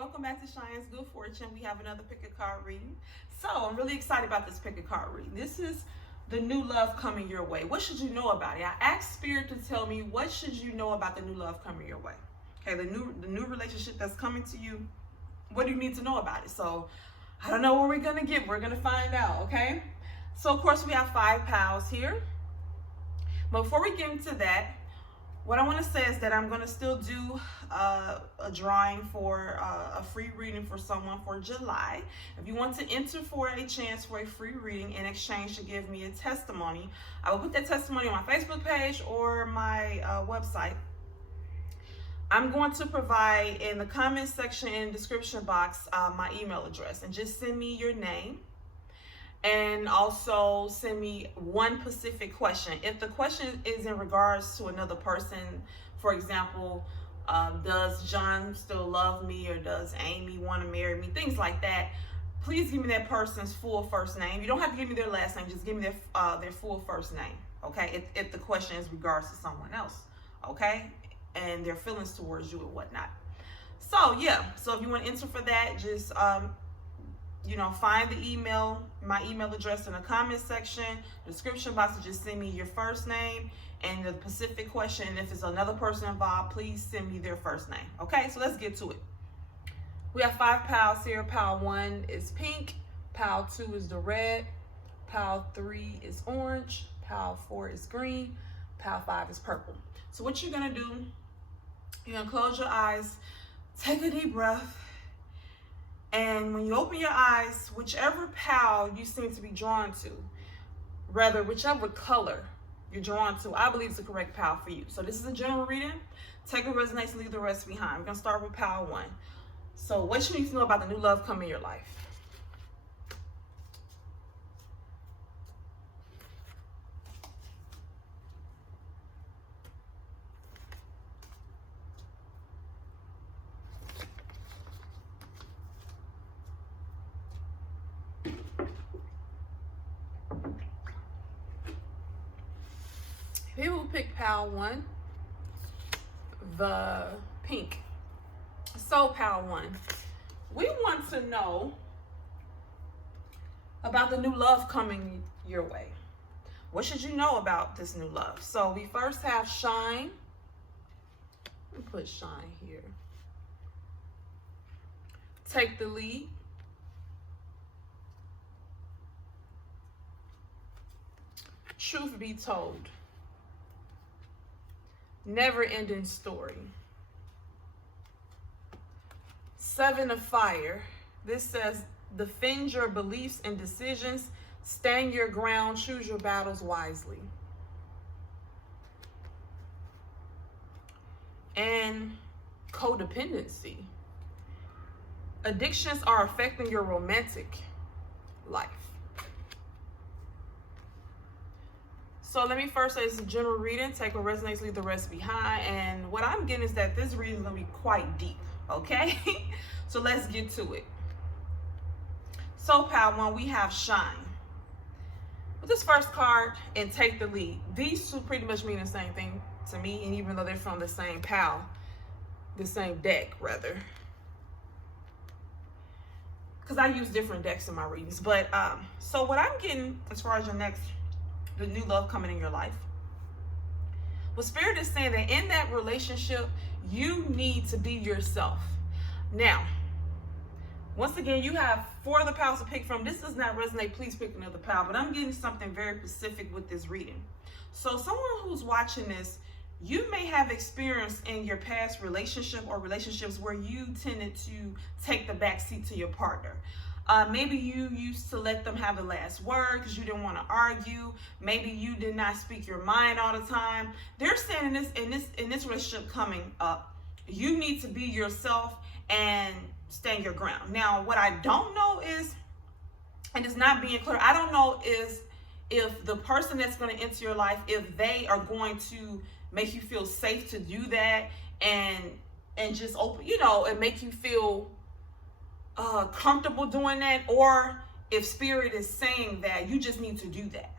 welcome back to Cheyenne's Good Fortune. We have another pick a card reading. So I'm really excited about this pick a card reading. This is the new love coming your way. What should you know about it? I asked Spirit to tell me what should you know about the new love coming your way. Okay, the new relationship that's coming to you. What do you need to know about it? So I don't know what we're gonna get. We're gonna find out. Okay. So of course we have 5 pals here. But before we get into that, what I want to say is that I'm going to still do a drawing for a free reading for someone for July. If you want to enter for a chance for a free reading in exchange to give me a testimony, I will put that testimony on my Facebook page or my website. I'm going to provide in the comment section and description box my email address, and just send me your name. And also send me one specific question. If the question is in regards to another person, for example, does John still love me, or does Amy want to marry me, things like that, please give me that person's full first name. You don't have to give me their last name, just give me their full first name, okay? If the question is regards to someone else, okay? And their feelings towards you and whatnot. So yeah, so if you want to enter for that, just find the email, my email address in the comment section, description box, to just send me your first name and the specific question. And if it's another person involved, please send me their first name. Okay, so let's get to it. We have 5 pals here. Pal 1 is pink, pal 2 is the red, pal 3 is orange, pal 4 is green, pal 5 is purple. So what you're gonna do, you're gonna close your eyes, take a deep breath. And when you open your eyes, whichever pal you seem to be drawn to, rather whichever color you're drawn to, I believe is the correct pal for you. So this is a general reading. Take what resonates, leave the rest behind. We're going to start with pal 1. So what you need to know about the new love coming in your life. People pick pal 1, the pink. So pal 1, we want to know about the new love coming your way. What should you know about this new love? So we first have shine. Let me put shine here. Take the lead. Truth be told. Never-ending story. 7 of fire. This says, defend your beliefs and decisions, stand your ground, choose your battles wisely. And codependency. Addictions are affecting your romantic life. So let me first say it's a general reading. Take what resonates, leave the rest behind. And what I'm getting is that this reading is going to be quite deep, okay? So let's get to it. So pal 1, we have shine. With this first card and take the lead. These two pretty much mean the same thing to me, and even though they're from the same pal, the same deck rather. Because I use different decks in my readings. But so what I'm getting as far as the new love coming in your life. Well, Spirit is saying that in that relationship, you need to be yourself. Now, once again, you have 4 other pals to pick from. This does not resonate. Please pick another pal. But I'm getting something very specific with this reading. So someone who's watching this, you may have experience in your past relationship or relationships where you tended to take the back seat to your partner. Maybe you used to let them have the last word because you didn't want to argue. Maybe you did not speak your mind all the time. They're saying in this relationship coming up, you need to be yourself and stand your ground. Now, what I don't know is, and it's not being clear, I don't know is if the person that's going to enter your life, if they are going to make you feel safe to do that and just open, and make you feel comfortable doing that, or if Spirit is saying that you just need to do that.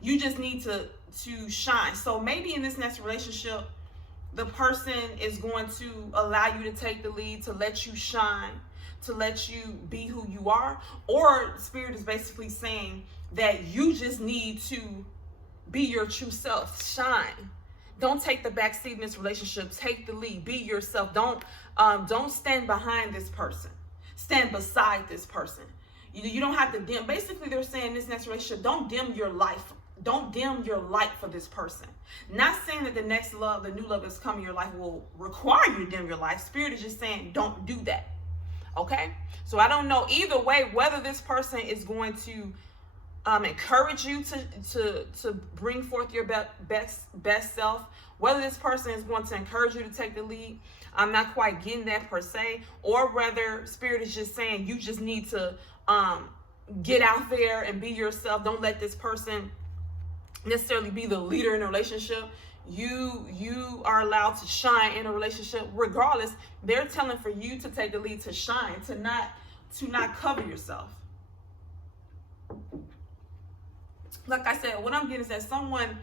You just need to shine. So maybe in this next relationship, the person is going to allow you to take the lead, to let you shine, to let you be who you are, or Spirit is basically saying that you just need to be your true self, shine. Don't take the back seat in this relationship. Take the lead. Be yourself. Don't stand behind this person. Stand beside this person. You don't have to dim. Basically, they're saying in this next relationship, don't dim your life. Don't dim your light for this person. Not saying that the next love, the new love that's coming in your life will require you to dim your life. Spirit is just saying, don't do that. Okay? So I don't know either way whether this person is going to encourage you to bring forth your best self, whether this person is going to encourage you to take the lead. I'm not quite getting that per se, or whether Spirit is just saying you just need to get out there and be yourself. Don't let this person necessarily be the leader in a relationship. You are allowed to shine in a relationship. Regardless, they're telling for you to take the lead, to shine, to not cover yourself. Like I said, what I'm getting is that someone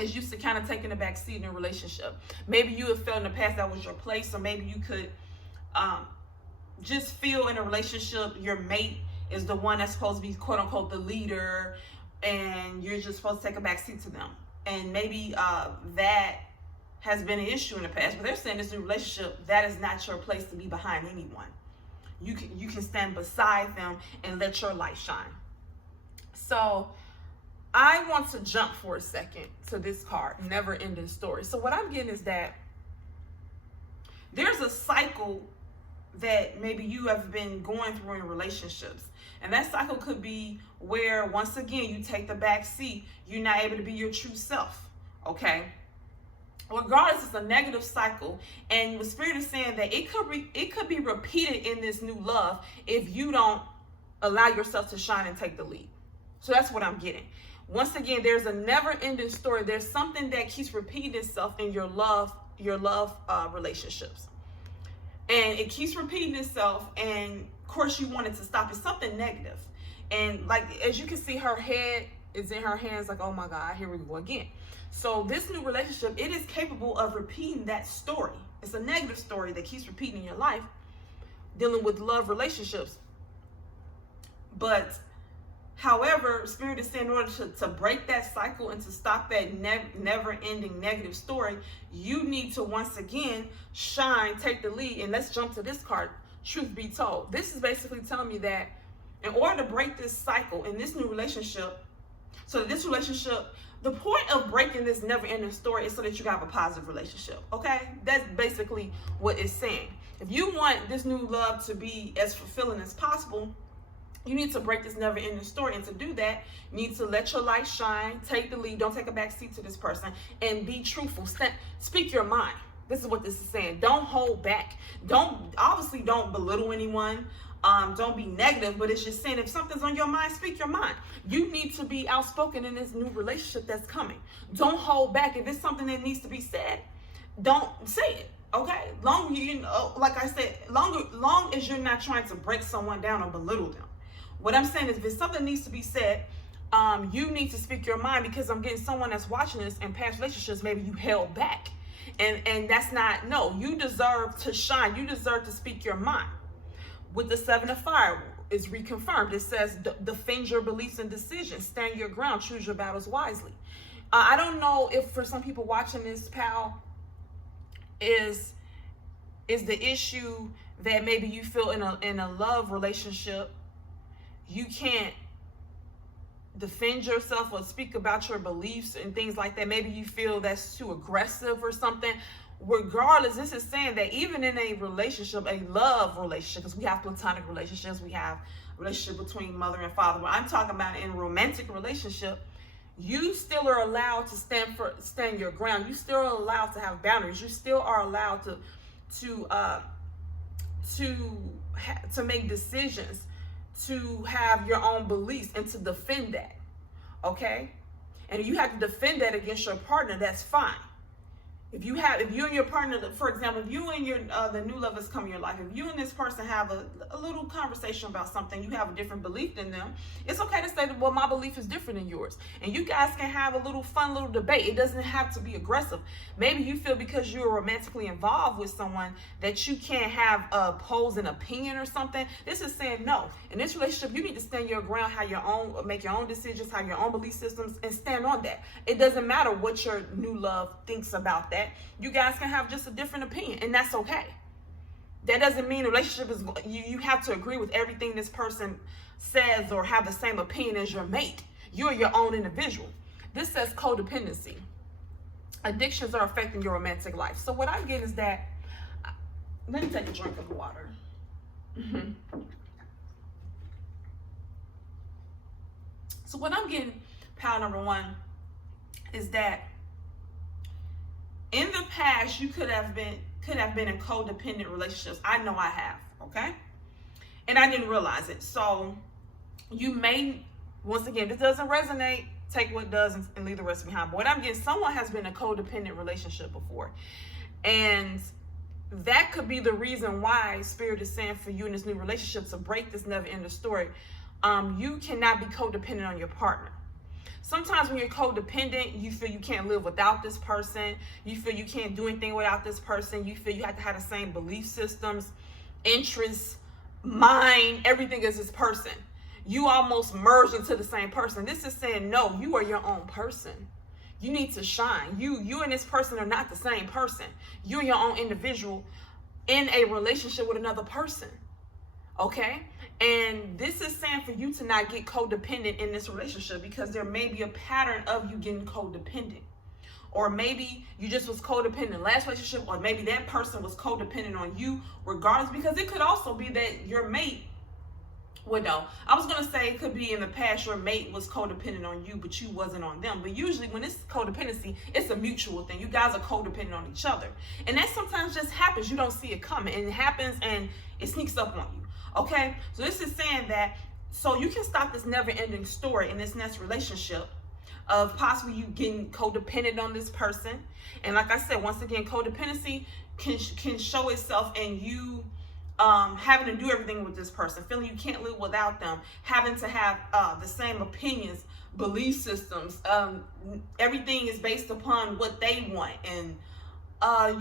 is used to kind of taking the back seat in a relationship. Maybe you have felt in the past that was your place, or maybe you could just feel in a relationship your mate is the one that's supposed to be quote unquote the leader, and you're just supposed to take a back seat to them. And maybe that has been an issue in the past, but they're saying this new relationship, that is not your place to be behind anyone. You can stand beside them and let your light shine. So I want to jump for a second to this card, never ending story. So what I'm getting is that there's a cycle that maybe you have been going through in relationships. And that cycle could be where, once again, you take the back seat. You're not able to be your true self, okay? Regardless, it's a negative cycle. And the Spirit is saying that it could be repeated in this new love if you don't allow yourself to shine and take the lead. So that's what I'm getting. Once again, there's a never-ending story. There's something that keeps repeating itself in your love relationships. And it keeps repeating itself, and of course you want it to stop. It's something negative. And like, as you can see, her head is in her hands, like, oh my God, here we go again. So this new relationship, it is capable of repeating that story. It's a negative story that keeps repeating in your life, dealing with love relationships. But however, Spirit is saying in order to break that cycle and to stop that never-ending negative story, you need to once again shine, take the lead. And let's jump to this card, Truth Be Told. This is basically telling me that in order to break this cycle in this new relationship, so this relationship, the point of breaking this never-ending story is so that you have a positive relationship, okay? That's basically what it's saying. If you want this new love to be as fulfilling as possible, you need to break this never-ending story. And to do that, you need to let your light shine, take the lead, don't take a back seat to this person, and be truthful. Speak your mind. This is what this is saying. Don't hold back. Obviously don't belittle anyone. Don't be negative, but it's just saying if something's on your mind, speak your mind. You need to be outspoken in this new relationship that's coming. Don't hold back. If it's something that needs to be said, don't say it. Okay? Like I said, long as you're not trying to break someone down or belittle them. What I'm saying is, if something needs to be said, you need to speak your mind, because I'm getting someone that's watching this in past relationships, maybe you held back. And that's not, no, you deserve to shine. You deserve to speak your mind. With the 7 of Fire, is reconfirmed. It says, defend your beliefs and decisions. Stand your ground. Choose your battles wisely. I don't know if for some people watching this, pal, is the issue that maybe you feel in a love relationship, you can't defend yourself or speak about your beliefs and things like that. Maybe you feel that's too aggressive or something. Regardless, this is saying that even in a relationship, a love relationship, because we have platonic relationships, we have relationship between mother and father. But I'm talking about in a romantic relationship, you still are allowed to stand your ground. You still are allowed to have boundaries. You still are allowed to make decisions, to have your own beliefs, and to defend that. Okay? And you have to defend that against your partner, that's fine. If you and your partner, for example, if you and your the new lovers come in your life, if you and this person have a little conversation about something, you have a different belief than them, it's okay to say that, well, my belief is different than yours. And you guys can have a little fun little debate. It doesn't have to be aggressive. Maybe you feel because you're romantically involved with someone that you can't have pose an opinion or something. This is saying no. In this relationship, you need to stand your ground, make your own decisions, have your own belief systems, and stand on that. It doesn't matter what your new love thinks about that. You guys can have just a different opinion, and that's okay. That doesn't mean a relationship is you have to agree with everything this person says or have the same opinion as your mate. You're your own individual. This says codependency. Addictions are affecting your romantic life. So what I get is that, let me take a drink of water. So what I'm getting, pile number one, is that in the past, you could have been in codependent relationships. I know I have, okay? And I didn't realize it. So you may, once again, if this doesn't resonate, take what does and leave the rest behind. But what I'm getting, someone has been in a codependent relationship before. And that could be the reason why Spirit is saying for you in this new relationship to break this never-ending story. You cannot be codependent on your partner. Sometimes when you're codependent, you feel you can't live without this person. You feel you can't do anything without this person. You feel you have to have the same belief systems, interests, mind, everything as this person. You almost merge into the same person. This is saying, no, you are your own person. You need to shine. You and this person are not the same person. You're your own individual in a relationship with another person. Okay? And this is saying for you to not get codependent in this relationship, because there may be a pattern of you getting codependent. Or maybe you just was codependent in the last relationship, or maybe that person was codependent on you regardless, because it could also be that your mate, well, no, I was going to say it could be in the past your mate was codependent on you, but you wasn't on them. But usually when it's codependency, it's a mutual thing. You guys are codependent on each other. And that sometimes just happens. You don't see it coming. And it happens and it sneaks up on you. Okay, so this is saying that so you can stop this never-ending story in this next relationship of possibly you getting codependent on this person. And like I said, once again, codependency can show itself in you having to do everything with this person, feeling you can't live without them, having to have the same opinions, belief systems. Everything is based upon what they want, and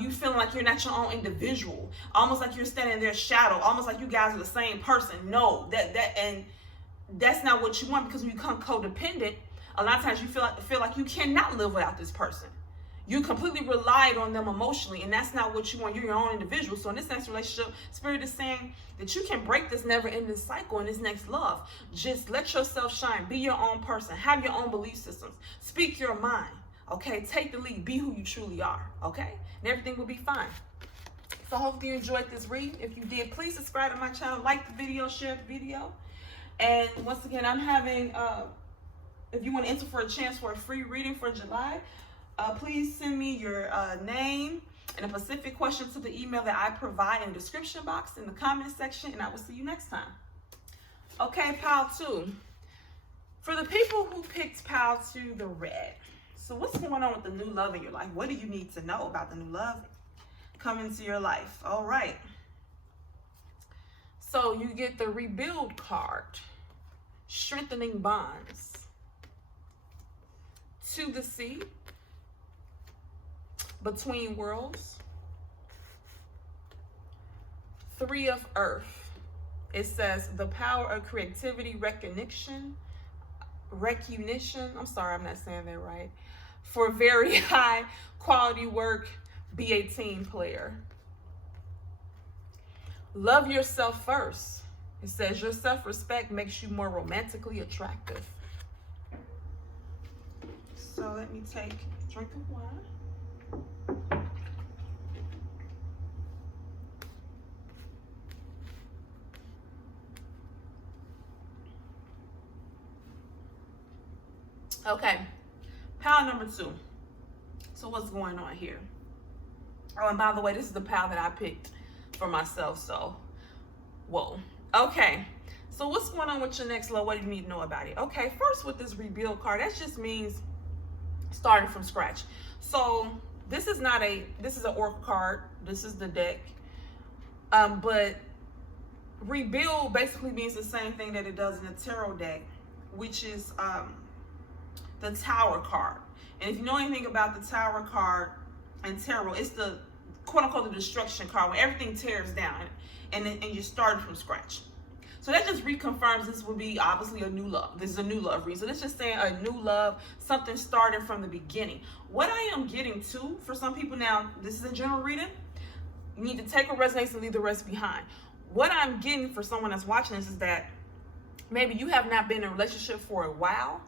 you feeling like you're not your own individual, almost like you're standing in their shadow, almost like you guys are the same person. No, and that's not what you want, because when you become codependent, a lot of times you feel like you cannot live without this person. You completely relied on them emotionally, and that's not what you want. You're your own individual. So in this next relationship, Spirit is saying that you can break this never-ending cycle in this next love. Just let yourself shine. Be your own person. Have your own belief systems. Speak your mind. Okay? Take the lead. Be who you truly are. Okay? And everything will be fine. So hopefully you enjoyed this read. If you did, please subscribe to my channel, like the video, share the video. And once again, I'm having, if you want to enter for a chance for a free reading for July, please send me your name and a specific question to the email that I provide in the description box in the comment section, and I will see you next time. Okay, pile 2. For the people who picked pile 2, the red. So what's going on with the new love in your life? What do you need to know about the new love coming into your life? All right. So you get the rebuild card, strengthening bonds, to the sea, between worlds, 3 of earth. It says the power of creativity, recognition. I'm sorry, I'm not saying that right. For very high quality work, be a team player. Love yourself first. It says your self-respect makes you more romantically attractive. So let me take a drink of wine. Okay, pile number 2. So what's going on here? Oh, and by the way, this is the pile that I picked for myself, so whoa. Okay, so what's going on with your next love? What do you need to know about it? Okay, first with this rebuild card, that just means starting from scratch. So this is an oracle card. This is the deck. But rebuild basically means the same thing that it does in the tarot deck, which is the Tower card. And if you know anything about the Tower card and tarot, it's the quote unquote the destruction card, when everything tears down and you started from scratch. So that just reconfirms this will be obviously a new love. This is a new love reading. So that's just saying a new love, something started from the beginning. What I am getting to for some people now, this is a general reading. You need to take what resonates and leave the rest behind. What I'm getting for someone that's watching this is that maybe you have not been in a relationship for a while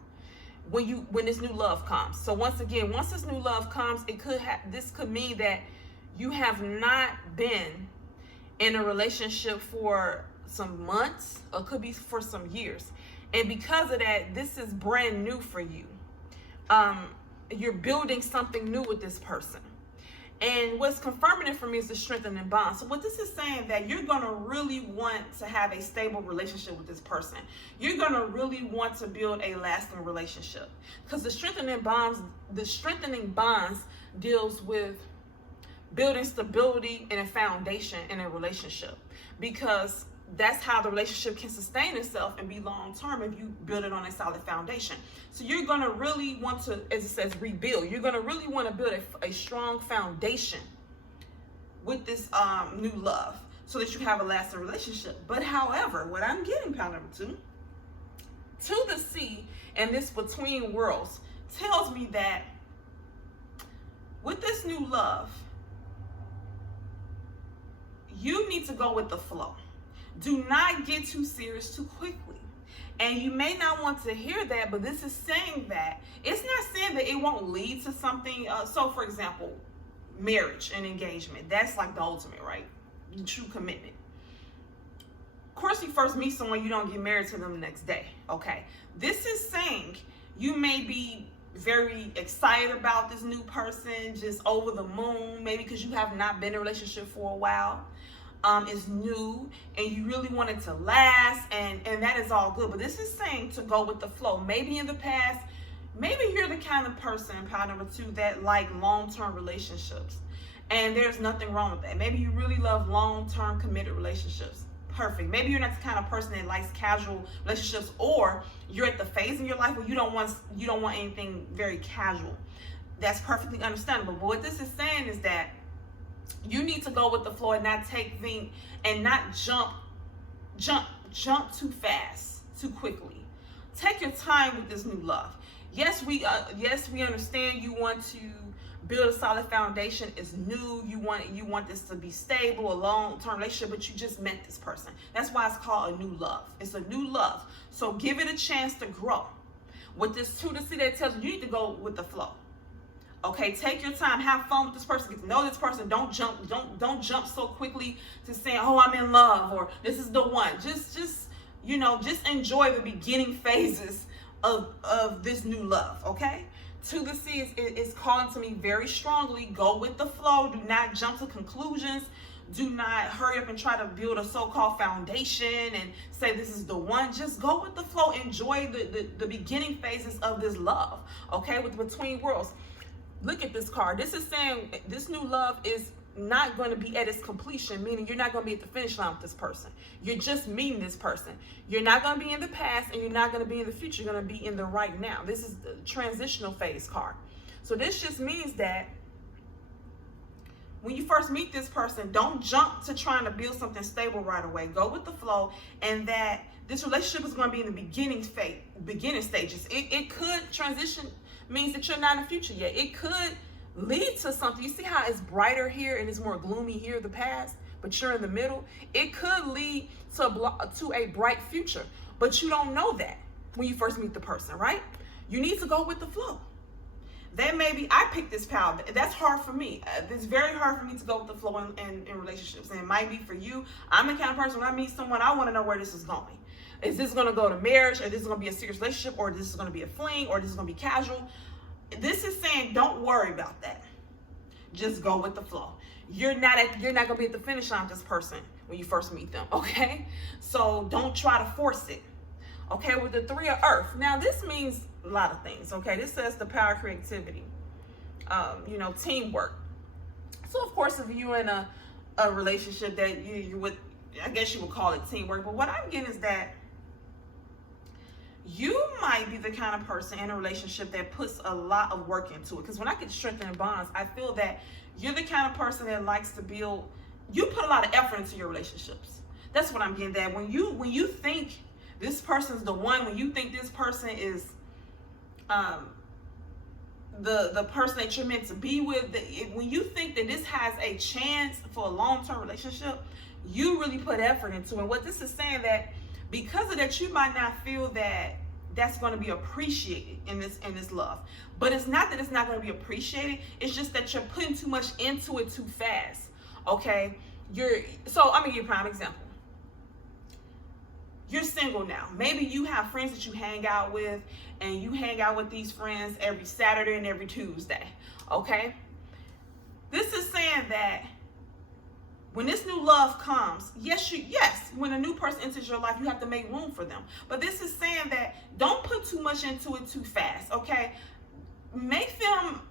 when this new love comes. So once again, once this new love comes, this could mean that you have not been in a relationship for some months, or could be for some years. And because of that, this is brand new for you. You're building something new with this person. And what's confirming it for me is the strengthening bond. So what this is saying, that you're going to really want to have a stable relationship with this person. You're going to really want to build a lasting relationship. Because the strengthening bonds deals with building stability and a foundation in a relationship. Because that's how the relationship can sustain itself and be long-term, if you build it on a solid foundation. So you're going to really want to, as it says, rebuild. You're going to really want to build a strong foundation with this new love so that you have a lasting relationship. But however, what I'm getting, pile number 2, to the sea and this between worlds tells me that with this new love, you need to go with the flow. Do not get too serious too quickly. And you may not want to hear that, but this is saying that it's not saying that it won't lead to something. So for example, marriage and engagement, that's like the ultimate, right? The true commitment. Of course, you first meet someone, you don't get married to them the next day. Okay. This is saying you may be very excited about this new person, just over the moon, maybe because you have not been in a relationship for a while. Is new and you really want it to last, and that is all good. But this is saying to go with the flow. Maybe in the past, maybe you're the kind of person, pile number 2, that like long-term relationships, and there's nothing wrong with that. Maybe you really love long-term committed relationships. Perfect. Maybe you're not the kind of person that likes casual relationships, or you're at the phase in your life where you don't want anything very casual. That's perfectly understandable. But what this is saying is that you need to go with the flow and not not jump too fast, too quickly. Take your time with this new love. Yes, we understand you want to build a solid foundation. It's new. You want this to be stable, a long-term relationship, but you just met this person. That's why it's called a new love. It's a new love. So give it a chance to grow. With this 2 to see that tells you need to go with the flow. Okay, take your time, have fun with this person, get to know this person. Don't jump so quickly to saying, oh, I'm in love, or this is the one. Just enjoy the beginning phases of this new love. Okay, 2 to see is calling to me very strongly. Go with the flow. Do not jump to conclusions. Do not hurry up and try to build a so-called foundation and say this is the one. Just go with the flow. Enjoy the beginning phases of this love. Okay, with between worlds. Look at this card. This is saying this new love is not going to be at its completion, meaning you're not going to be at the finish line with this person. You're just meeting this person. You're not going to be in the past, and you're not going to be in the future. You're going to be in the right now. This is the transitional phase card. So this just means that when you first meet this person, don't jump to trying to build something stable right away. Go with the flow, and that this relationship is going to be in the beginning stages. It could transition, means that you're not in the future yet. It could lead to something. You see how it's brighter here and it's more gloomy here, the past, but you're in the middle. It could lead to a bright future, but you don't know that when you first meet the person, right? You need to go with the flow. Then maybe I picked this pal. That's hard for me. It's very hard for me to go with the flow in relationships, and it might be for you. I'm the kind of person, when I meet someone, I want to know where this is going. Is this going to go to marriage, or this is going to be a serious relationship, or this is going to be a fling, or this is going to be casual? This is saying don't worry about that. Just go with the flow. You're not going to be at the finish line with this person when you first meet them, okay? So don't try to force it. Okay, with the 3 of Earth. Now this means a lot of things, okay? This says the power of creativity, teamwork, So of course, if you're in a relationship that you would, I guess you would call it teamwork, but what I'm getting is that you might be the kind of person in a relationship that puts a lot of work into it. Because when I get strengthening bonds, I feel that you're the kind of person that likes to build, you put a lot of effort into your relationships. That's what I'm getting at. When you think this person's the one, when you think this person is the person that you're meant to be with, when you think that this has a chance for a long-term relationship, you really put effort into it. And what this is saying, that because of that, you might not feel that that's going to be appreciated in this love. But it's not that it's not going to be appreciated. It's just that you're putting too much into it too fast. Okay? So I'm going to give you a prime example. You're single now. Maybe you have friends that you hang out with, and you hang out with these friends every Saturday and every Tuesday. Okay? This is saying that when this new love comes, yes, when a new person enters your life, you have to make room for them. But this is saying that don't put too much into it too fast, okay? Make them,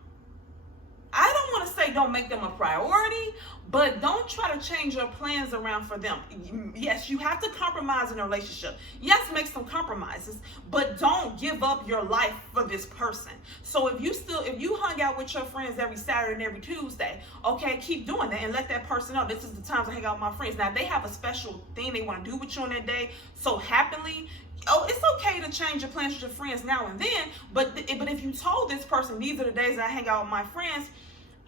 I don't want to say don't make them a priority, but don't try to change your plans around for them. Yes, you have to compromise in a relationship. Yes, make some compromises, but don't give up your life for this person. So if you hung out with your friends every Saturday and every Tuesday, okay, keep doing that and let that person know this is the time to hang out with my friends. Now, if they have a special thing they want to do with you on that day, so happily, it's okay to change your plans with your friends now and then, but if you told this person, these are the days that I hang out with my friends,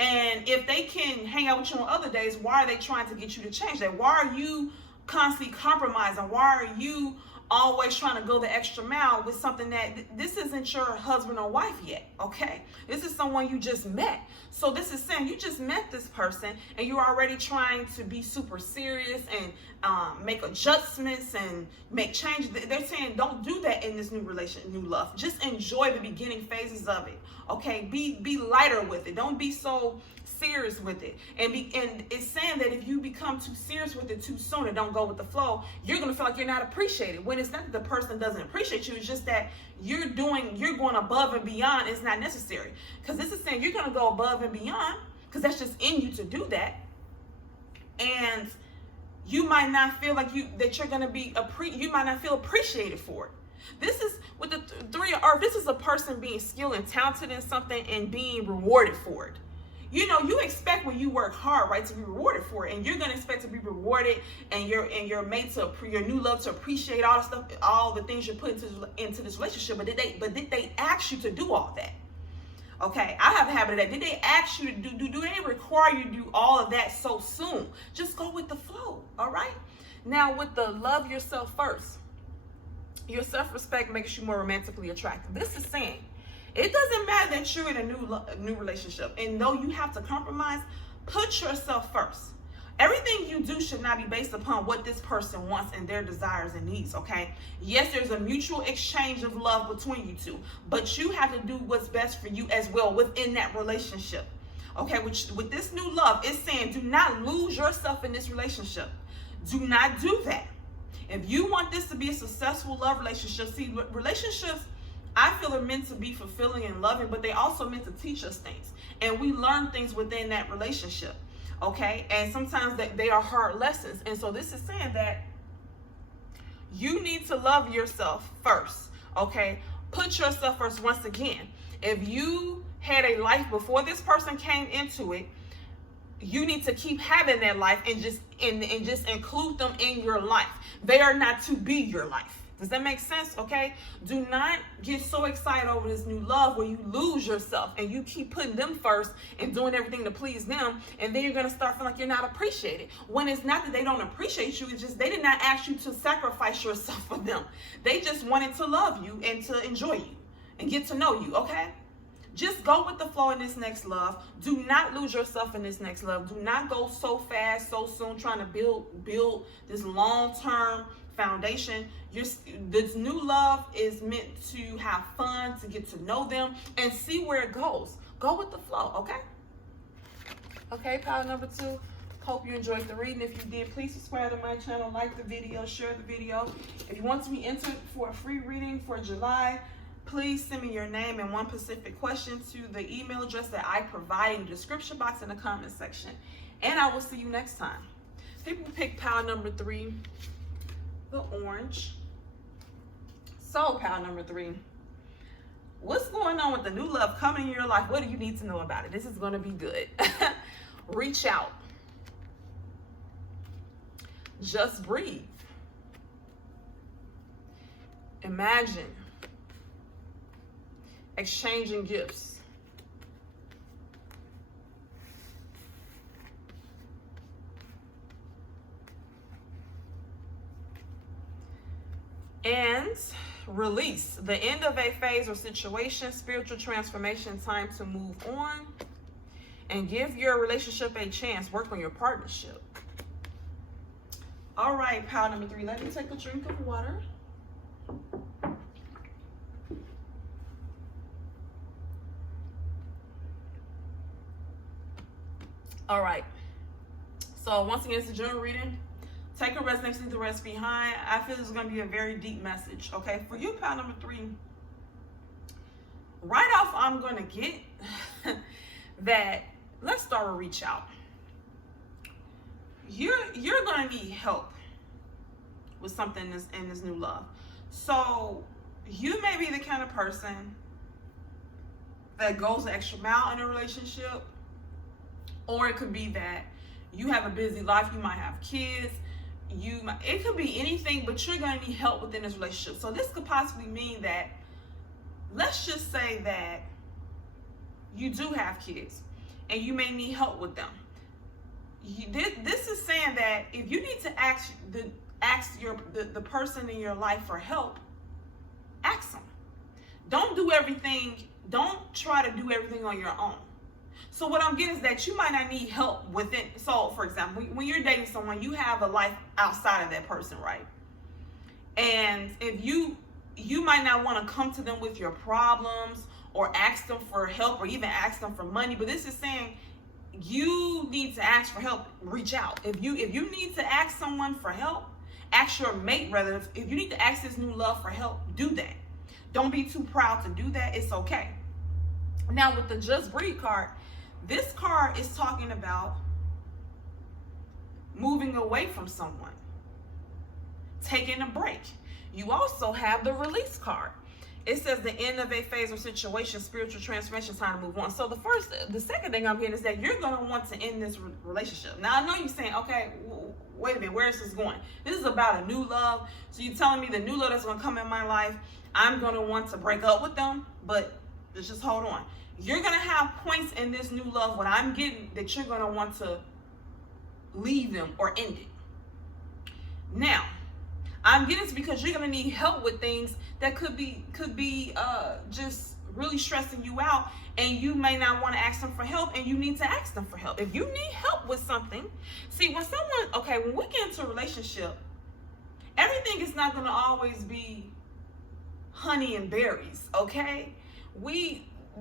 and if they can hang out with you on other days, why are they trying to get you to change that? Why are you constantly compromising? Why are you always trying to go the extra mile with something that this isn't your husband or wife yet, okay? This is someone you just met. So this is saying you just met this person and you're already trying to be super serious and make adjustments and make changes. They're saying don't do that in this new love. Just enjoy the beginning phases of it, okay? Be lighter with it. Don't be so serious with it. And it's saying that if you become too serious with it too soon and don't go with the flow, you're going to feel like you're not appreciated. When it's not that the person doesn't appreciate you, it's just that you're going above and beyond. It's not necessary. Because this is saying you're going to go above and beyond because that's just in you to do that. And you might not feel like that you're going to be you might not feel appreciated for it. This is with the three of earth. This is a person being skilled and talented in something and being rewarded for it. You know, you expect when you work hard, right, to be rewarded for it, and you're gonna expect to be rewarded, and your mate to your new love to appreciate all the stuff, all the things you put into this relationship. But did they ask you to do all that? Okay, I have a habit of that. Did they ask you to do they require you to do all of that so soon? Just go with the flow, all right? Now, with the love yourself first, your self-respect makes you more romantically attractive. This is saying, it doesn't matter that you're in a new relationship, and though you have to compromise, put yourself first. Everything you do should not be based upon what this person wants and their desires and needs, okay? Yes, there's a mutual exchange of love between you two, but you have to do what's best for you as well within that relationship, okay? With this new love, it's saying do not lose yourself in this relationship. Do not do that. If you want this to be a successful love relationship, see, relationships, I feel are meant to be fulfilling and loving, but they also meant to teach us things. And we learn things within that relationship, okay? And sometimes they are hard lessons. And so this is saying that you need to love yourself first, okay? Put yourself first once again. If you had a life before this person came into it, you need to keep having that life and just include them in your life. They are not to be your life. Does that make sense? Okay? Do not get so excited over this new love where you lose yourself and you keep putting them first and doing everything to please them, and then you're going to start feeling like you're not appreciated. When it's not that they don't appreciate you, it's just they did not ask you to sacrifice yourself for them. They just wanted to love you and to enjoy you and get to know you, okay? Just go with the flow in this next love. Do not lose yourself in this next love. Do not go so fast, so soon, trying to build this long-term foundation. This new love is meant to have fun, to get to know them, and see where it goes. Go with the flow, okay? Okay, pile number 2. Hope you enjoyed the reading. If you did, please subscribe to my channel, like the video, share the video. If you want to be entered for a free reading for July, please send me your name and one specific question to the email address that I provide in the description box in the comment section. And I will see you next time. People pick pile number 3, the orange. So pile number 3, what's going on with the new love coming in your life? What do you need to know about it? This is going to be good. Reach out. Just breathe. Imagine. Exchanging gifts. And release. The end of a phase or situation, spiritual transformation, time to move on. And give your relationship a chance. Work on your partnership. All right, pile number 3. Let me take a drink of water. All right. So once again, it's a general reading. Take a rest, next leave the rest behind. I feel this is going to be a very deep message. Okay, for you, pile number 3. Right off, I'm going to get that. Let's start with reach out. You're going to need help with something in this new love. So you may be the kind of person that goes the extra mile in a relationship, or it could be that you have a busy life. You might have kids. It could be anything, but you're going to need help within this relationship. So this could possibly mean that, let's just say that you do have kids and you may need help with them. This is saying that if you need to ask the person in your life for help, ask them. Don't do everything. Don't try to do everything on your own. So what I'm getting is that you might not need help with it. So for example, when you're dating someone, you have a life outside of that person, right? And if you might not want to come to them with your problems or ask them for help or even ask them for money, but this is saying you need to ask for help. Reach out. If you need to ask someone for help, ask your mate rather. If you need to ask this new love for help, do that. Don't be too proud to do that. It's okay. Now with the Just Breathe card, this card is talking about moving away from someone, taking a break. You also have the Release card. It says the end of a phase or situation, spiritual transformation, time to move on. So the second thing I'm getting is that you're going to want to end this relationship. Now I know you're saying, okay, wait a minute, where is this going? This is about a new love. So you're telling me the new love that's going to come in my life, I'm going to want to break up with them, but just hold on. You're going to have points in this new love, what I'm getting, that you're going to want to leave them or end it. Now, I'm getting this because you're going to need help with things that could be just really stressing you out, and you may not want to ask them for help, and you need to ask them for help. If you need help with something, see, when we get into a relationship, everything is not going to always be honey and berries, okay?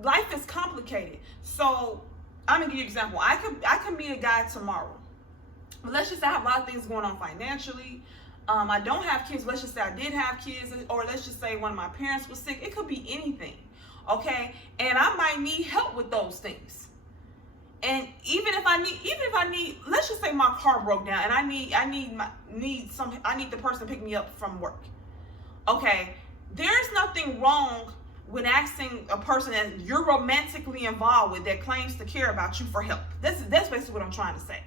Life is complicated. So I'm gonna give you an example. I could meet a guy tomorrow, but let's just say I have a lot of things going on financially. I don't have kids. Let's just say I did have kids, or let's just say one of my parents was sick. It could be anything, okay? And I might need help with those things. And even if I need, let's just say my car broke down, and I need the person to pick me up from work. Okay, there's nothing wrong with asking a person that you're romantically involved with that claims to care about you for help. That's basically what I'm trying to say.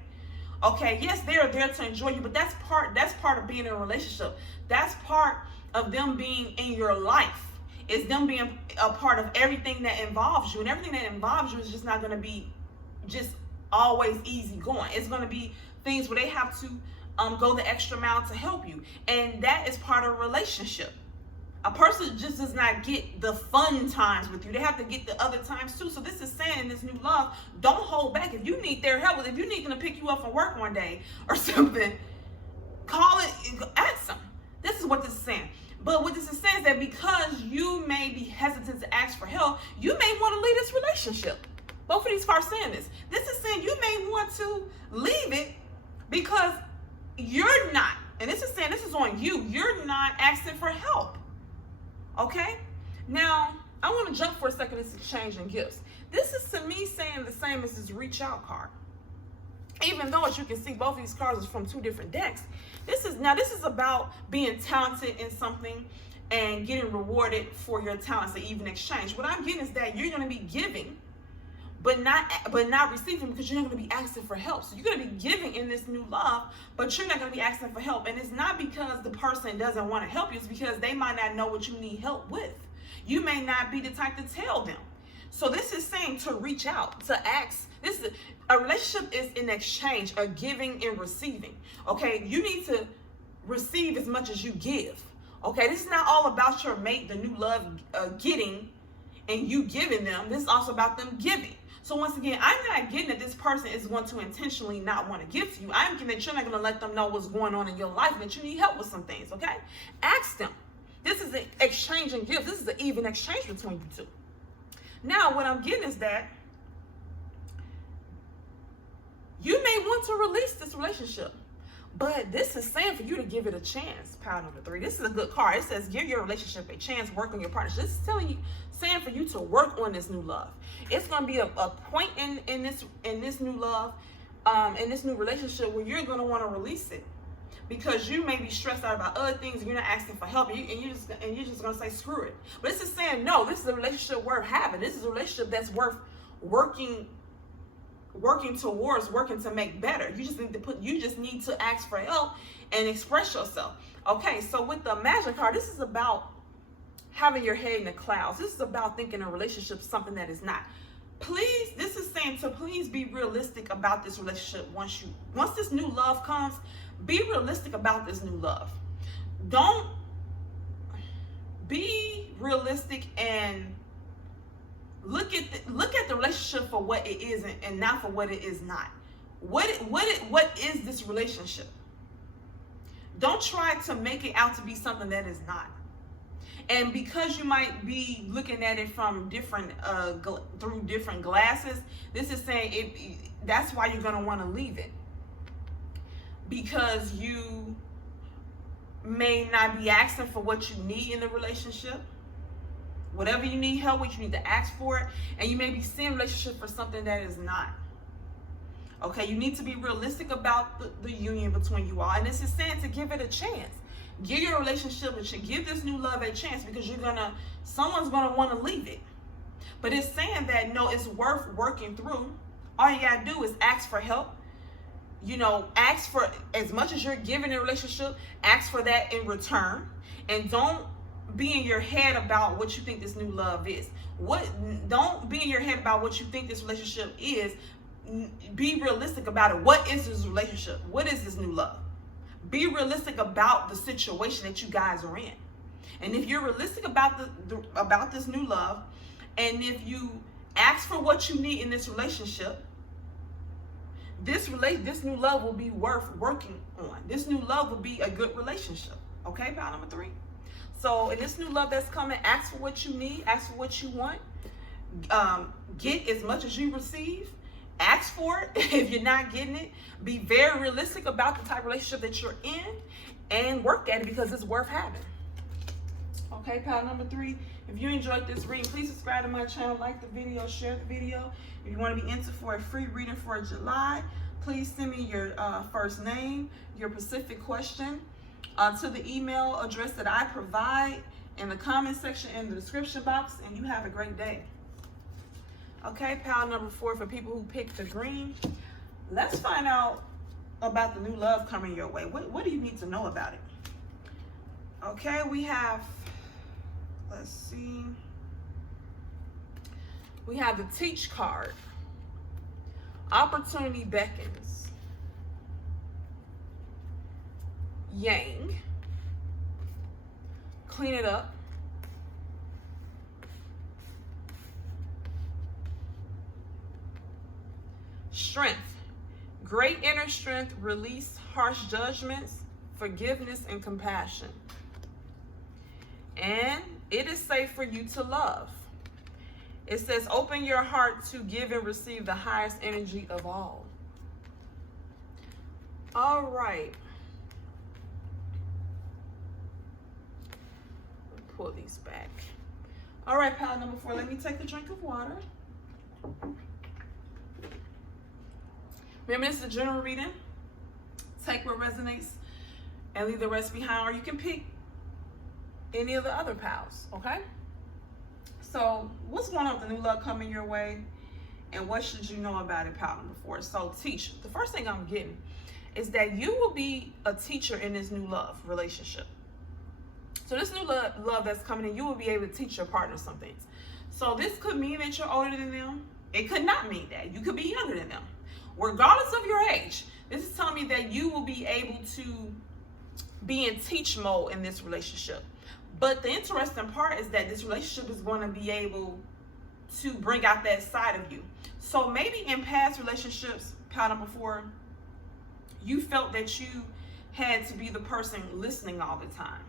Okay, yes, they're there to enjoy you, but that's part of being in a relationship. That's part of them being in your life. It's them being a part of everything that involves you, and everything that involves you is just not going to be just always easy going. It's going to be things where they have to go the extra mile to help you, and that is part of a relationship. A person just does not get the fun times with you. They have to get the other times too. So this is saying in this new love, don't hold back. If you need their help, if you need them to pick you up from work one day or something, call it, ask them. This is what this is saying. But what this is saying is that because you may be hesitant to ask for help, you may want to leave this relationship. Both of these cards saying this. This is saying you may want to leave it because you're not, and this is saying this is on you, you're not asking for help. Okay? Now, I want to jump for a second. This exchanging gifts. This is to me saying the same as this reach out card. Even though, as you can see, both of these cards are from two different decks. This is about being talented in something and getting rewarded for your talents, an even exchange. What I'm getting is that you're going to be giving, but not receiving, because you're not going to be asking for help. So you're going to be giving in this new love, but you're not going to be asking for help. And it's not because the person doesn't want to help you. It's because they might not know what you need help with. You may not be the type to tell them. So this is saying to reach out, to ask. A relationship is an exchange, a giving and receiving. Okay, you need to receive as much as you give. Okay, this is not all about your mate, the new love, getting and you giving them. This is also about them giving. So once again, I'm not getting that this person is going to intentionally not want to give to you. I'm getting that you're not going to let them know what's going on in your life, that you need help with some things. Okay, ask them. This is an exchanging gifts. This is an even exchange between you two. Now, what I'm getting is that you may want to release this relationship, but this is saying for you to give it a chance. Pile number 3. This is a good card. It says give your relationship a chance, work on your partnership. This is saying for you to work on this new love. It's going to be a point in this new love, in this new relationship, where you're going to want to release it, because you may be stressed out about other things and you're not asking for help, and you're just going to say screw it. But this is saying no. This is a relationship worth having. This is a relationship that's worth working towards, working to make better. You just need to ask for help and express yourself. Okay, so with the Magic card, this is about having your head in the clouds. This is about thinking a relationship is something that is not. Please, this is saying to please be realistic about this relationship. Once this new love comes, be realistic about this new love. Don't be realistic and look at the relationship for what it is and not for what it is not. What is this relationship? Don't try to make it out to be something that is not. And because you might be looking at it from different through different glasses, this is saying that's why you're going to want to leave it, because you may not be asking for what you need in the relationship. Whatever you need help with, you need to ask for it. And you may be seeing a relationship for something that is not. Okay, you need to be realistic about the union between you all. And this is saying to give it a chance. Give your relationship a chance. Give this new love a chance, because someone's gonna want to leave it. But it's saying that no, it's worth working through. All you gotta do is ask for help. Ask for as much as you're giving a relationship, ask for that in return. And don't be in your head about what you think this new love is. Don't be in your head about what you think this relationship is. Be realistic about it. What is this relationship? What is this new love? Be realistic about the situation that you guys are in. And if you're realistic about about this new love, and if you ask for what you need in this relationship, this new love will be worth working on. This new love will be a good relationship. Okay, pile number 3. So in this new love that's coming, ask for what you need, ask for what you want. Get as much as you receive. Ask for it. If you're not getting it, be very realistic about the type of relationship that you're in and work at it, because it's worth having. Okay, pile number 3. If you enjoyed this reading, please subscribe to my channel, like the video, share the video. If you want to be entered for a free reading for July, please send me your first name, your specific question, to the email address that I provide in the comment section in the description box, and you have a great day. Okay, pile number 4 for people who picked the green. Let's find out about the new love coming your way. What do you need to know about it? Okay, we have, let's see. We have the Teach card. Opportunity beckons. Yang. Clean it up. Strength. Great inner strength, release harsh judgments, forgiveness, and compassion. And it is safe for you to love. It says, open your heart to give and receive the highest energy of all. All right. Pull these back. All right, pile number 4, let me take a drink of water. Remember, this is a general reading. Take what resonates and leave the rest behind, or you can pick any of the other piles, okay? So what's going on with the new love coming your way, and what should you know about it, pile number 4? So teach. The first thing I'm getting is that you will be a teacher in this new love relationship. So this new love that's coming in, you will be able to teach your partner some things. So this could mean that you're older than them. It could not mean that. You could be younger than them. Regardless of your age, this is telling me that you will be able to be in teach mode in this relationship. But the interesting part is that this relationship is going to be able to bring out that side of you. So maybe in past relationships, pile number 4, you felt that you had to be the person listening all the time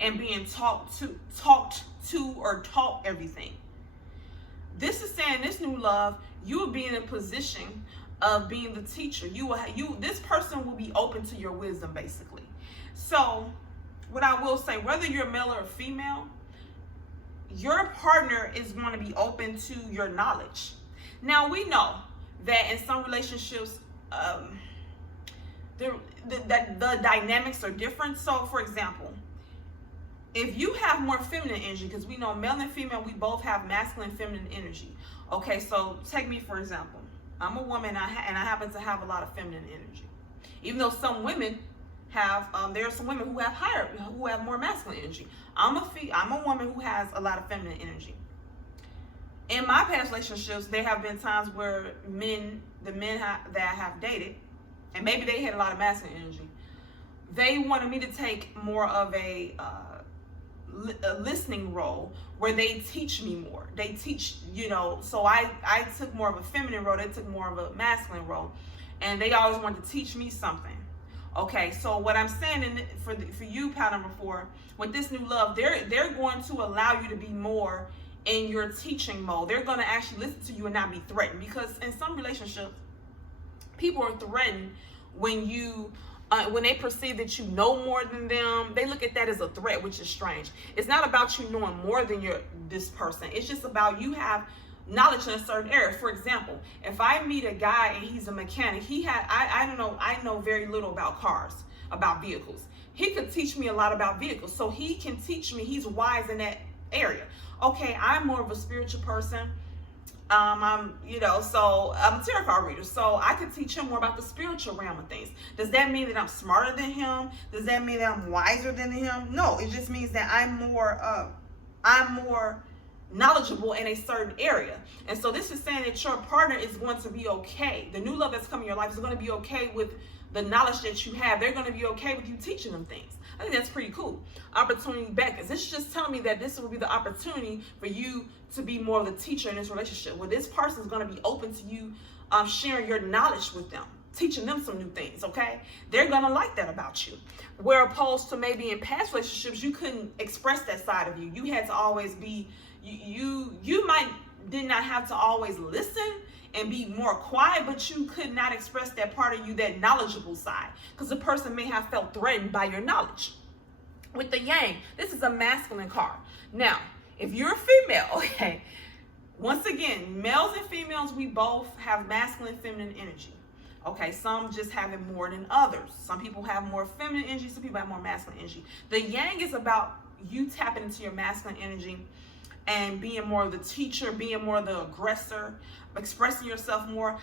and being talked to or taught everything. This is saying this new love, you will be in a position of being the teacher. This person will be open to your wisdom, basically. So what I will say, whether you're male or female, your partner is going to be open to your knowledge. Now we know that in some relationships, the dynamics are different. So for example, if you have more feminine energy, because we know male and female, we both have masculine and feminine energy. Okay, so take me for example. I'm a woman, and I happen to have a lot of feminine energy. Even though some women have, there are some women who have more masculine energy. I'm a woman who has a lot of feminine energy. In my past relationships, there have been times where the men that I have dated, and maybe they had a lot of masculine energy, they wanted me to take more of a listening role where they teach me more. They teach, so I took more of a feminine role, they took more of a masculine role, and they always wanted to teach me something. Okay, so what I'm saying for you, pile number 4, with this new love, they're going to allow you to be more in your teaching mode. They're going to actually listen to you and not be threatened, because in some relationships, people are threatened when they perceive that you know more than them. They look at that as a threat, which is strange. It's not about you knowing more than this person. It's just about you have knowledge in a certain area. For example, if I meet a guy and he's a mechanic, I know very little about cars, about vehicles. He could teach me a lot about vehicles, so he can teach me. He's wise in that area. Okay, I'm more of a spiritual person. So I'm a tarot card reader, so I can teach him more about the spiritual realm of things. Does that mean that I'm smarter than him? Does that mean that I'm wiser than him? No, it just means that I'm more knowledgeable in a certain area. And so this is saying that your partner is going to be okay. The new love that's coming in your life is going to be okay with the knowledge that you have. They're going to be okay with you teaching them things. I think that's pretty cool. Opportunity back. This is just telling me that this will be the opportunity for you to be more of the teacher in this relationship, where this person is going to be open to you sharing your knowledge with them, teaching them some new things, okay? They're going to like that about you. Where opposed to maybe in past relationships, you couldn't express that side of you. You had to always be, you did not have to always listen and be more quiet, but you could not express that part of you, that knowledgeable side, because the person may have felt threatened by your knowledge. With the yang, this is a masculine card. Now, if you're a female, okay, once again, males and females, we both have masculine and feminine energy. Okay, some just have it more than others. Some people have more feminine energy, some people have more masculine energy. The yang is about you tapping into your masculine energy and being more of the teacher, being more of the aggressor, expressing yourself more.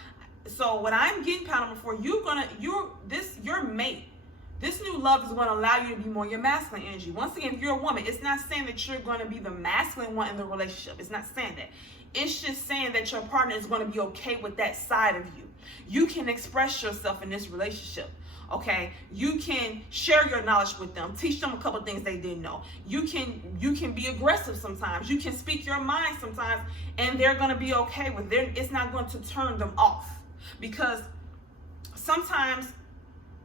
So what I'm getting, pile number 4, your mate, this new love is going to allow you to be more your masculine energy. Once again, if you're a woman, it's not saying that you're going to be the masculine one in the relationship. It's not saying that. It's just saying that your partner is going to be okay with that side of you. You can express yourself in this relationship. Okay, you can share your knowledge with them, teach them a couple things they didn't know. You can be aggressive sometimes. You can speak your mind sometimes, and they're going to be okay with it. It's not going to turn them off, because sometimes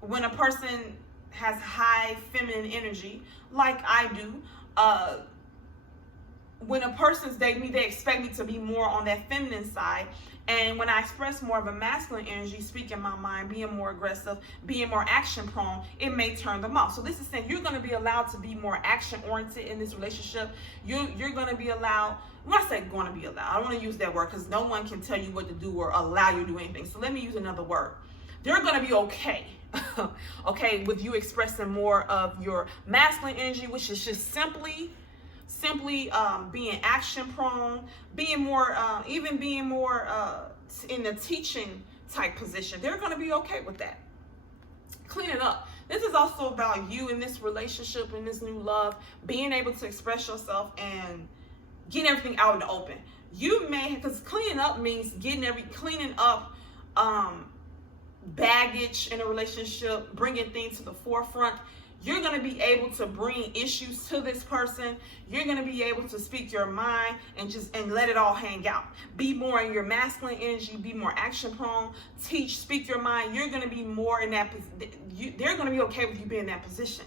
when a person has high feminine energy, like I do, when a person's dating me, they expect me to be more on that feminine side. And when I express more of a masculine energy, speaking my mind, being more aggressive, being more action prone, it may turn them off. So this is saying you're going to be allowed to be more action oriented in this relationship. You're going to be allowed. When I say going to be allowed, I don't want to use that word because no one can tell you what to do or allow you to do anything. So let me use another word. They're going to be okay. Okay, with you expressing more of your masculine energy, which is just simply being action prone, being more, even being more in the teaching type position. They're going to be okay with that. Clean it up. This is also about you in this relationship, in this new love, being able to express yourself and getting everything out in the open. You may, because cleaning up means cleaning up baggage in a relationship, bringing things to the forefront. You're going to be able to bring issues to this person. You're going to be able to speak your mind and let it all hang out. Be more in your masculine energy, be more action prone, speak your mind. You're going to be more in that, they're going to be okay with you being in that position.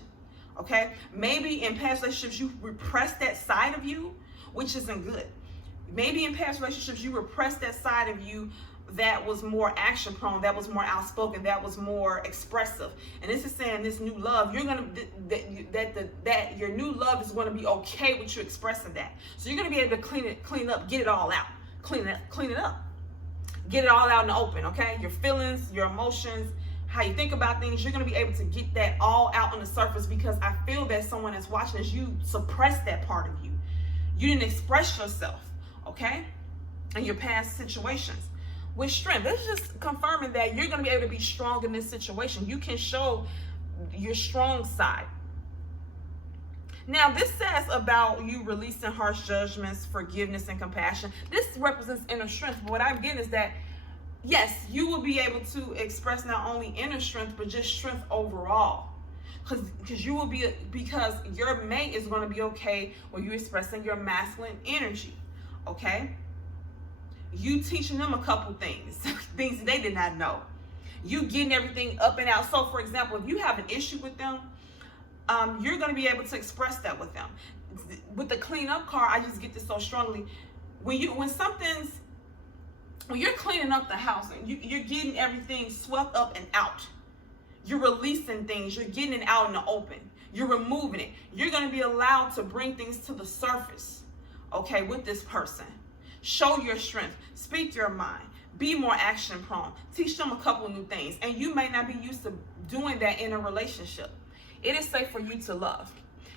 Okay? Maybe in past relationships, you repressed that side of you, which isn't good. Maybe in past relationships, you repressed that side of you that was more action prone, that was more outspoken, that was more expressive. And this is saying this new love, you're gonna that your new love is going to be okay with you expressing that. So you're gonna be able to clean up, get it all out, clean it up, get it all out in the open. Okay, your feelings, your emotions, how you think about things, you're gonna be able to get that all out on the surface, because I feel that someone is watching as you suppress that part of you. You didn't express yourself, okay, in your past situations. With strength, it's just confirming that you're going to be able to be strong in this situation. You can show your strong side. Now, this says about you releasing harsh judgments, forgiveness, and compassion. This represents inner strength. But what I'm getting is that, yes, you will be able to express not only inner strength, but just strength overall. Because your mate is going to be okay when you're expressing your masculine energy. Okay? You teaching them a couple things they did not know. You getting everything up and out. So, for example, if you have an issue with them, you're going to be able to express that with them. With the clean up card, I just get this so strongly. When you're cleaning up the house and you're getting everything swept up and out, you're releasing things, you're getting it out in the open, you're removing it. You're going to be allowed to bring things to the surface, okay, with this person. Show your strength, speak your mind, be more action prone, teach them a couple new things. And you may not be used to doing that in a relationship. It is safe for you to love.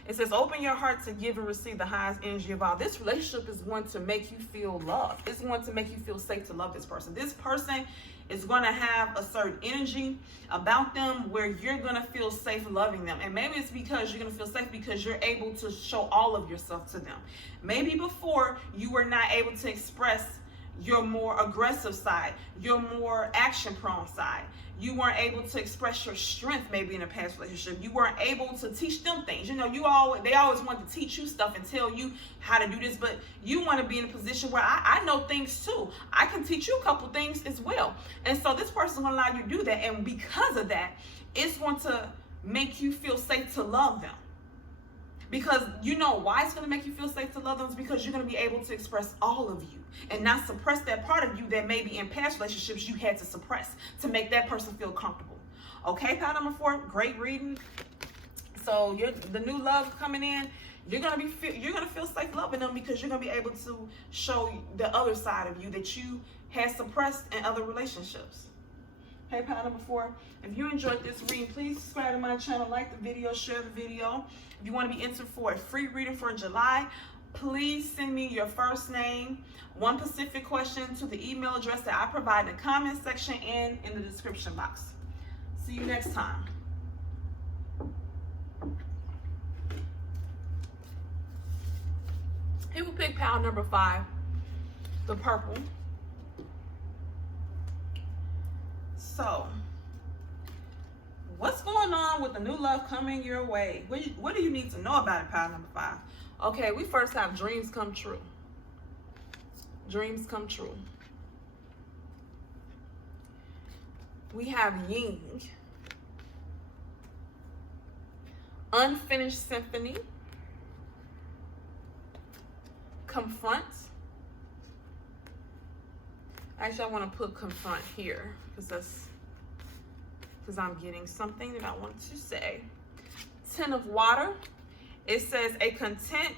It says, open your heart to give and receive the highest energy of all. This relationship is going to make you feel loved. It's going to make you feel safe to love this person. This person is going to have a certain energy about them where you're going to feel safe loving them. And maybe it's because you're going to feel safe because you're able to show all of yourself to them. Maybe before you were not able to express your more aggressive side, your more action prone side. You weren't able to express your strength maybe in a past relationship. You weren't able to teach them things. You know, they always want to teach you stuff and tell you how to do this, but you want to be in a position where I know things too. I can teach you a couple things as well. And so this person's going to allow you to do that. And because of that, it's going to make you feel safe to love them. Because you know why it's going to make you feel safe to love them is because you're going to be able to express all of you and not suppress that part of you that maybe in past relationships you had to suppress to make that person feel comfortable. Okay, pile number 4, great reading. So the new love coming in, you're going to feel safe loving them because you're going to be able to show the other side of you that you had suppressed in other relationships. Okay, pile number 4. If you enjoyed this reading, please subscribe to my channel, like the video, share the video. If you want to be entered for a free reading for July, please send me your first name, one specific question to the email address that I provide in the comment section and in the description box. See you next time. Here we'll pick pile number 5, the purple. So, what's going on with the new love coming your way? What do you need to know about it, pile number 5? Okay, we first have dreams come true. Dreams come true. We have yin. Unfinished symphony. confront. Actually, I want to put confront here because I'm getting something that I want to say. 10 of water. It says a content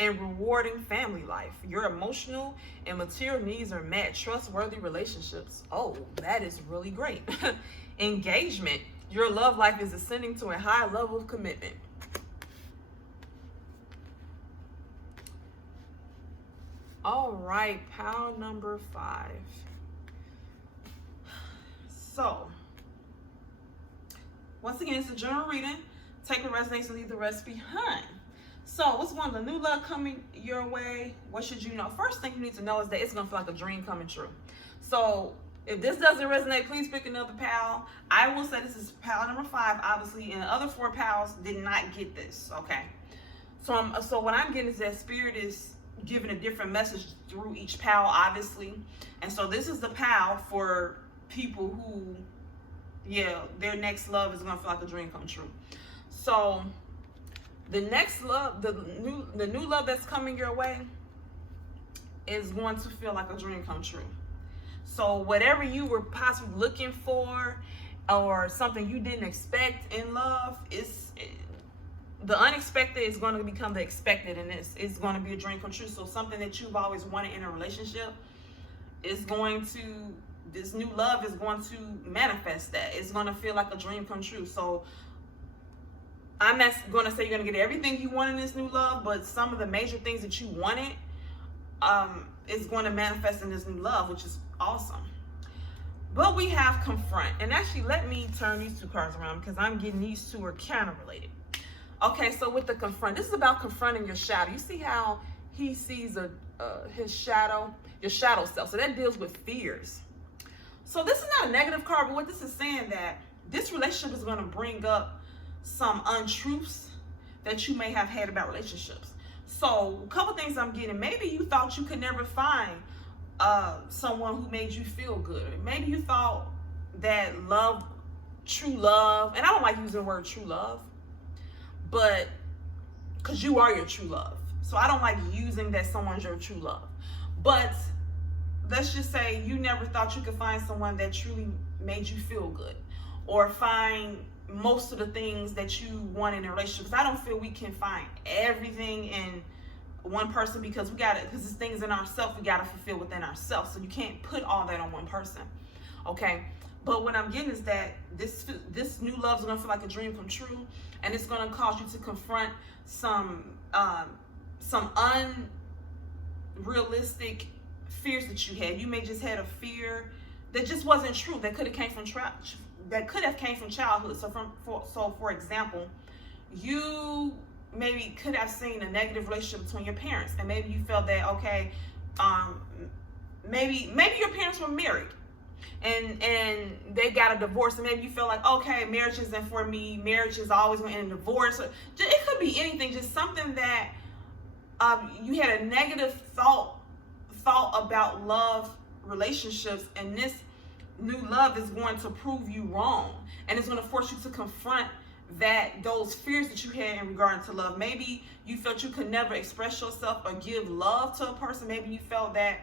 and rewarding family life. Your emotional and material needs are met. Trustworthy relationships. Oh, that is really great. Engagement. Your love life is ascending to a high level of commitment. All right, pile number 5. So, once again, it's a general reading. Take what resonates and leave the rest behind. So, what's one of the new love coming your way? What should you know? First thing you need to know is that it's going to feel like a dream coming true. So, if this doesn't resonate, please pick another pal. I will say this is pal number 5, obviously, and the other 4 pals did not get this, okay? So what I'm getting is that Spirit is giving a different message through each pal, obviously. And so this is the pal for people who, yeah, their next love is going to feel like a dream come true. So the next love, the new love that's coming your way is going to feel like a dream come true. So whatever you were possibly looking for or something you didn't expect in love, the unexpected is going to become the expected, and it's going to be a dream come true. So something that you've always wanted in a relationship is going to, this new love is going to manifest that. It's going to feel like a dream come true. So I'm not going to say you're going to get everything you want in this new love, but some of the major things that you wanted is going to manifest in this new love, which is awesome. But we have confront. And actually, let me turn these 2 cards around because I'm getting these 2 are kind of related. Okay, so with the confront, this is about confronting your shadow. You see how he sees his shadow, your shadow self. So that deals with fears. So this is not a negative card, but what this is saying that this relationship is going to bring up some untruths that you may have had about relationships. So a couple things I'm getting. Maybe you thought you could never find someone who made you feel good. Maybe you thought that love, true love, and I don't like using the word true love, but because you are your true love. So I don't like using that someone's your true love. But let's just say you never thought you could find someone that truly made you feel good or find most of the things that you want in a relationship. Because I don't feel we can find everything in one person because because it's things in ourselves we got to fulfill within ourselves. So you can't put all that on one person. Okay? But what I'm getting is that this new love is going to feel like a dream come true, and it's going to cause you to confront some unrealistic fears that you had. You may just had a fear that just wasn't true. That could have came from childhood. So for example, you maybe could have seen a negative relationship between your parents, and maybe you felt that maybe your parents were married. And they got a divorce, and maybe you feel like, okay, marriage isn't for me. Marriage is always going to end in divorce. It could be anything, just something that you had a negative thought about love relationships, and this new love is going to prove you wrong, and it's going to force you to confront those fears that you had in regard to love. Maybe you felt you could never express yourself or give love to a person. Maybe you felt that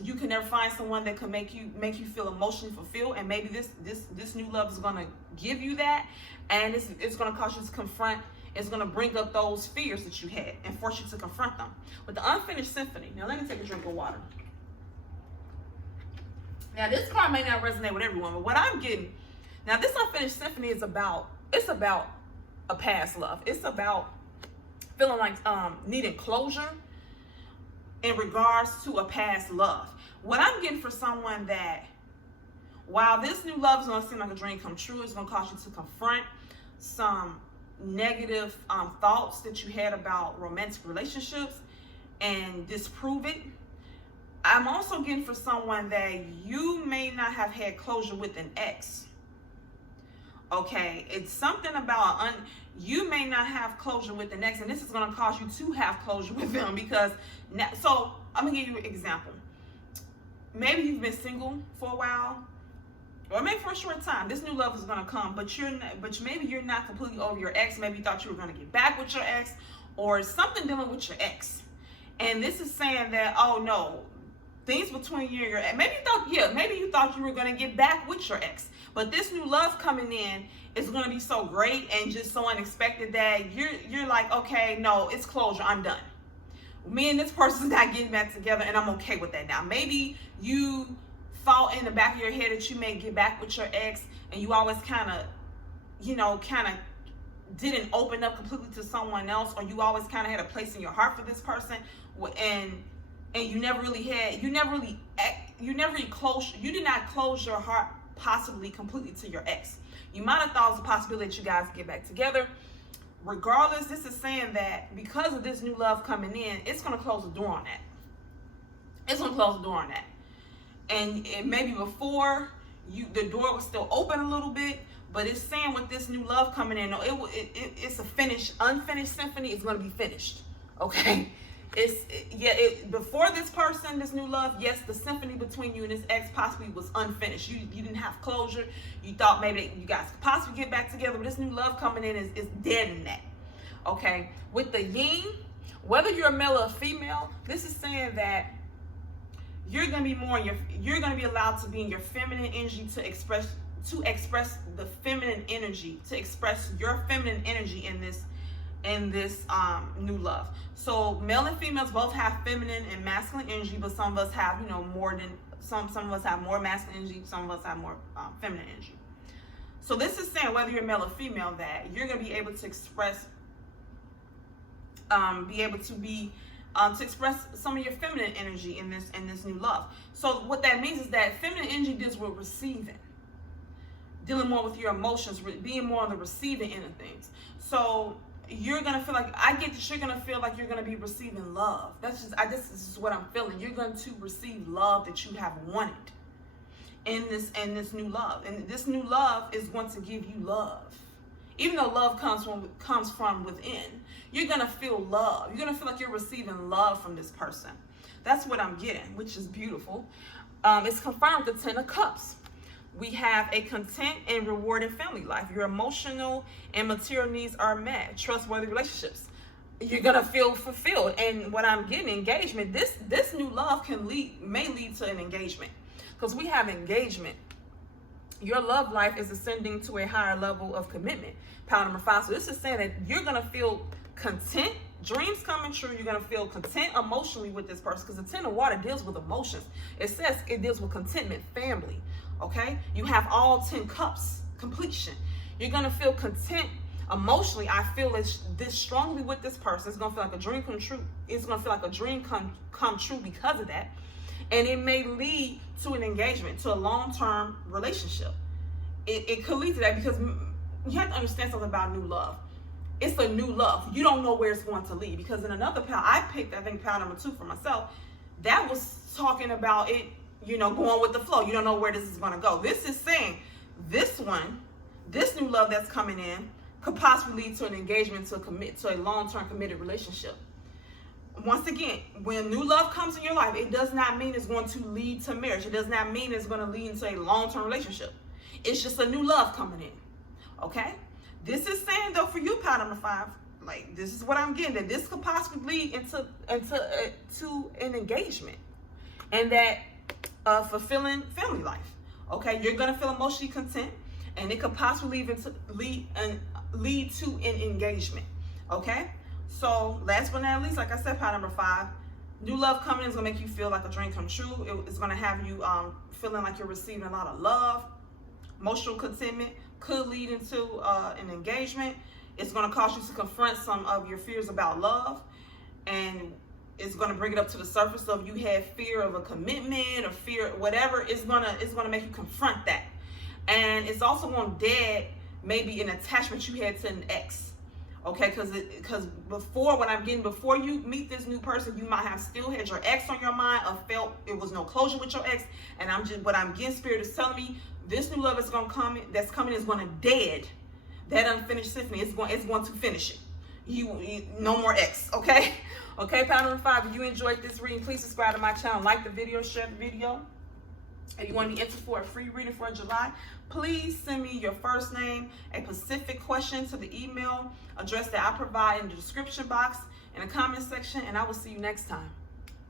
you can never find someone that can make you feel emotionally fulfilled, and maybe this new love is going to give you that, and it's going to cause you to confront. It's going to bring up those fears that you had and force you to confront them. With the unfinished symphony, now let me take a drink of water. Now this card may not resonate with everyone, but what I'm getting now, this unfinished symphony is about a past love. It's about feeling like needing closure in regards to a past love. What I'm getting for someone that, while this new love is going to seem like a dream come true, it's going to cause you to confront some negative thoughts that you had about romantic relationships and disprove it. I'm also getting for someone that you may not have had closure with an ex. Okay, it's something about you may not have closure with an ex, and this is going to cause you to have closure with them because now. So I'm gonna give you an example. Maybe you've been single for a while, or maybe for a short time. This new love is going to come, but maybe you're not completely over your ex. Maybe you thought you were going to get back with your ex, or something dealing with your ex. And this is saying that, oh no, things between you and your ex, maybe you thought you were going to get back with your ex, but this new love coming in is going to be so great and just so unexpected that you're like, okay, no, it's closure, I'm done. Me and this person's not getting back together, and I'm okay with that now. Maybe you thought in the back of your head that you may get back with your ex, and you always kind of didn't open up completely to someone else, or you always kind of had a place in your heart for this person, and you did not close your heart possibly completely to your ex. You might have thought it was a possibility that you guys get back together. Regardless, this is saying that because of this new love coming in, it's going to close the door on that. It's going to close the door on that. And maybe before, the door was still open a little bit, but it's saying with this new love coming in, it's a unfinished symphony. It's going to be finished. Okay? Before this person, this new love, yes, the symphony between you and this ex possibly was unfinished. You didn't have closure. You thought maybe you guys could possibly get back together, but this new love coming in is dead in that. Okay? With the yin, whether you're a male or a female, this is saying that you're going to be allowed to be in your feminine energy to express the feminine energy, to express your feminine energy in this new love. So male and females both have feminine and masculine energy, but some of us have some of us have more masculine energy, some of us have more feminine energy. So this is saying whether you're male or female that you're going to be able to express to express some of your feminine energy in this new love. So what that means is that feminine energy deals with receiving, dealing more with your emotions, being more on the receiving end of things. So you're gonna feel like, I get that you're gonna feel like you're gonna be receiving love. This is what I'm feeling. You're going to receive love that you have wanted in this new love, and this new love is going to give you love. Even though love comes from within, you're gonna feel love. You're gonna feel like you're receiving love from this person. That's what I'm getting, which is beautiful. It's confirmed with the 10 of Cups. We have a content and rewarding family life. Your emotional and material needs are met. Trustworthy relationships. You're gonna feel fulfilled. And what I'm getting, engagement. This new love may lead to an engagement, because we have engagement. Your love life is ascending to a higher level of commitment. Power number 5. So this is saying that you're gonna feel content. Dreams coming true. You're gonna feel content emotionally with this person, because the 10 of Water deals with emotions. It says it deals with contentment, family. Okay, you have all 10 cups, completion. You're gonna feel content emotionally. I feel this strongly with this person. It's gonna feel like a dream come true. It's gonna feel like a dream come true because of that, and it may lead to an engagement, to a long-term relationship. It could lead to that, because you have to understand something about new love. It's a new love. You don't know where it's going to lead, because in another pile, I picked, I think, pile number 2 for myself. That was talking about it, going with the flow. You don't know where this is going to go. This is saying this new love that's coming in could possibly lead to an engagement, to a long-term committed relationship. Once again, when new love comes in your life, it does not mean it's going to lead to marriage. It does not mean it's going to lead into a long-term relationship. It's just a new love coming in. Okay? This is saying, though, for you, pile number 5, like, this is what I'm getting, that this could possibly lead into an engagement, and that fulfilling family life. Okay, you're gonna feel emotionally content, and it could possibly lead to an engagement. Okay, so last but not least, like I said, pile number 5, new love coming in is gonna make you feel like a dream come true. It's gonna have you feeling like you're receiving a lot of love. Emotional contentment could lead into an engagement. It's gonna cause you to confront some of your fears about love, and it's going to bring it up to the surface of you had fear of a commitment or fear, whatever. It's going to make you confront that. And it's also going to dead maybe an attachment you had to an ex. Okay, because before, what I'm getting, before you meet this new person, you might have still had your ex on your mind, or felt it was no closure with your ex. And what I'm getting, Spirit is telling me, this new love that's coming is going to dead that unfinished symphony. It's going to finish it. You no more ex. Okay. Okay, pile number 5, if you enjoyed this reading, please subscribe to my channel, like the video, share the video. If you want to be entered for a free reading for July, please send me your first name, a specific question to the email address that I provide in the description box. in the comment section, and I will see you next time.